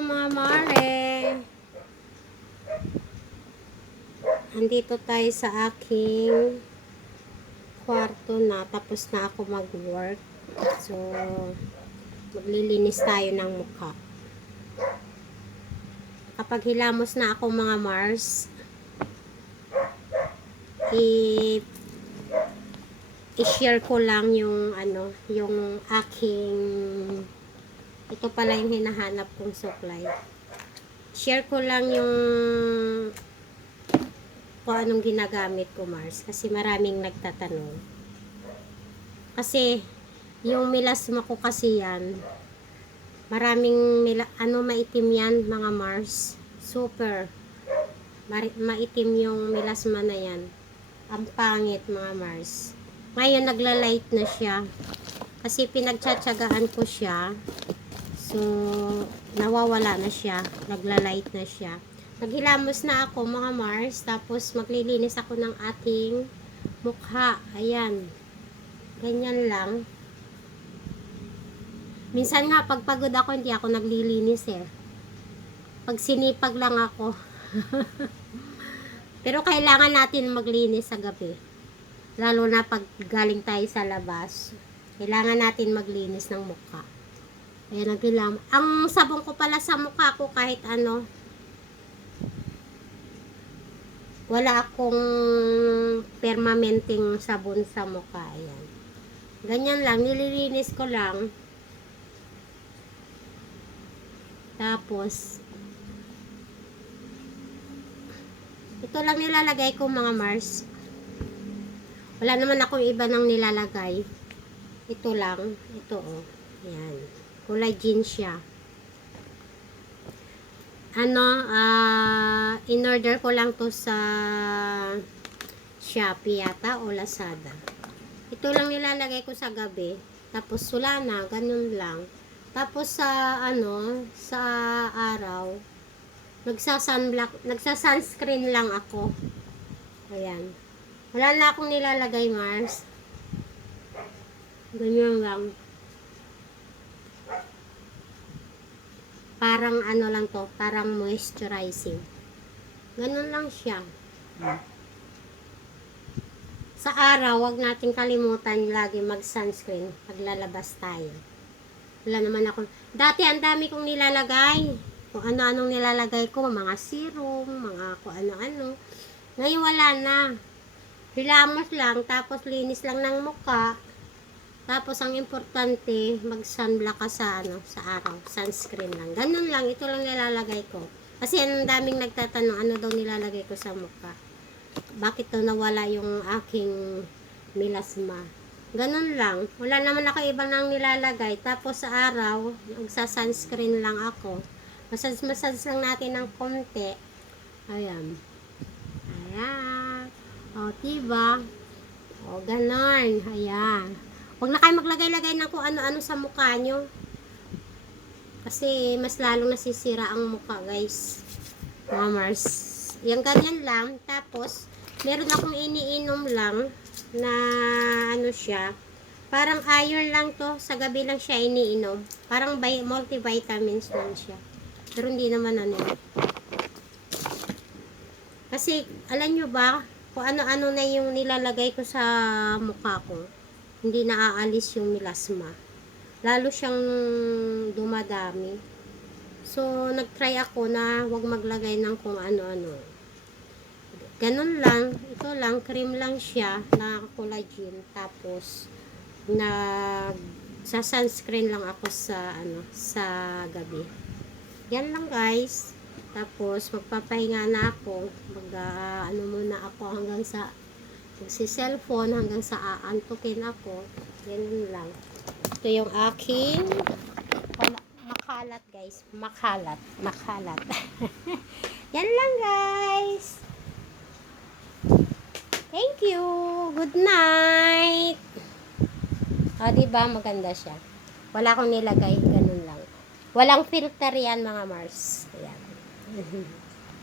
mga mare. Andito tayo sa aking kwarto na. Tapos na ako mag-work. So, maglilinis tayo ng mukha. Kapag hilamos na ako mga Mars, i-share ko lang yung yung aking, ito pala yung hinahanap kong suklay. Share ko lang yung kung anong ginagamit ko, Mars, kasi maraming nagtatanong. Kasi yung melasma ko kasi yan, maraming maitim yan mga Mars. Super maitim yung melasma na yan. Ang pangit mga Mars. Ngayon nagla-light na siya. Kasi pinagtsatsagaan ko siya. So, nawawala na siya. Nagla-light na siya. Naghilamos na ako mga Mars. Tapos maglilinis ako ng ating mukha. Ayan. Ganyan lang. Minsan nga pag pagod ako, hindi ako naglilinis eh. Pag sinipag lang ako. Pero kailangan natin maglinis sa gabi. Lalo na pag galing tayo sa labas. Kailangan natin maglinis ng mukha. Ayan, naghilam. Ang sabon ko pala sa mukha ko kahit ano. Wala akong permanenteng sabon sa mukha. Ayan. Ganyan lang. Nililinis ko lang. Tapos, ito lang nilalagay ko mga Mars. Wala naman akong iba nang nilalagay. Ito lang. Ito oh. Ayan. Collagen siya. In-order ko lang to sa Shopee yata o Lazada. Ito lang nilalagay ko sa gabi. Tapos wala na. Ganun lang. Tapos sa sa araw, nagsa-sunscreen lang ako. Ayan. Wala na akong nilalagay, Mars. Ganyan lang. Parang lang to, parang moisturizing. Ganun lang siya. Sa araw, wag natin kalimutan lagi mag-sunscreen pag lalabas tayo. Wala naman ako. Dati ang dami kong nilalagay. Kung ano-anong nilalagay ko, mga serum, mga kung ano-ano. Ngayon wala na. Hilamos lang, tapos linis lang ng mukha. Tapos ang importante, mag-sunblock ka sa sa araw, sunscreen lang. Ganun lang, ito lang nilalagay ko. Kasi ang daming nagtatanong ano daw nilalagay ko sa mukha. Bakit daw nawala yung aking melasma? Ganun lang. Wala naman ako ibang nang nilalagay. Tapos sa araw, magsa-sunscreen lang ako. Massage lang natin ng konti. Ayan. Ayan. O, diba? O, ganon. Ayan. Huwag na kayo maglagay-lagay ng kung ano-ano sa mukha nyo. Kasi mas lalong nasisira ang mukha, guys. Mga Mars. Yung ganyan lang. Tapos, meron akong iniinom lang na siya. Parang iron lang to. Sa gabi lang siya iniinom. Parang multivitamins lang siya. Pero hindi naman Kasi, alam nyo ba, kung ano-ano na yung nilalagay ko sa mukha ko, hindi naaalis yung melasma. Lalo siyang dumadami. So, nagtry ako na wag maglagay ng kung ano-ano. Ganun lang. Ito lang, cream lang siya na collagen. Tapos, sa sunscreen lang ako sa gabi. Yan lang guys. Tapos, magpapahinga na ako. Muna ako hanggang sa magsi-cellphone, hanggang sa aantukin ako. Yan lang. Ito yung aking makalat guys. Makalat. Yan lang guys. Thank you. Good night. O, diba? Maganda siya. Wala akong nilagay. Ganun lang. Walang filter yan mga Mars. Ayan.